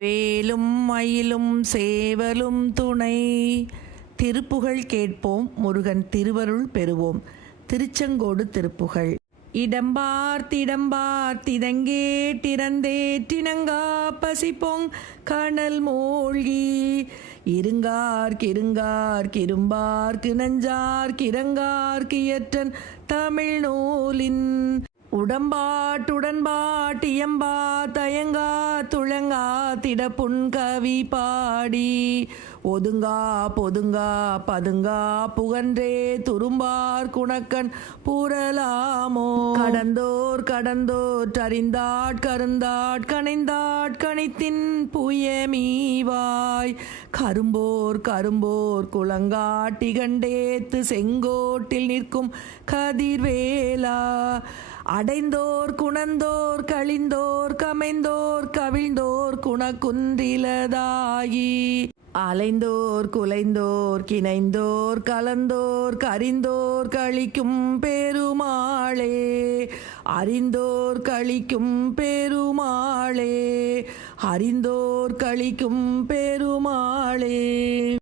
வேலும் மயிலும் சேவலும் துணை. திருப்புகழ் கேட்போம், முருகன் திருவருள் பெறுவோம். திருச்செங்கோடு திருப்புகழ். இடம்பார்த்திடம்பார்த்திதங்கேட்டிறந்தேற்றினங்கா பசிப்பொங் கனல் மூழ்கி இருங்கார்க்கிரும்பார்க்கு நஞ்சார்க்கிறங்கார்க்கியற்றன் தமிழ் நூலின் உடம்பாட்டுடன்பாட்டியம்பா தயங்கா துளங்கா திடப்புன்கவி பாடி ஒதுங்கா பொதுங்கா பதுங்கா புகன்றே துரும்பார் குணக்கண் புரலாமோ கடந்தோர் கருந்தாட் கணித்தின் புயமீவாய் கரும்போர் குளங்காட்டி கண்டேத்து செங்கோட்டில் நிற்கும் கதிர்வேலா அடைந்தோர் குணந்தோர் கழிந்தோர் கமைந்தோர் கவிழ்ந்தோர் குணக்குன்றிலதாயி அலைந்தோர் குலைந்தோர் கிணைந்தோர் கலந்தோர் கரிந்தோர் கழிக்கும் பெருமாளே அறிந்தோர் கழிக்கும் பெருமாளே அறிந்தோர் கழிக்கும் பெருமாளே.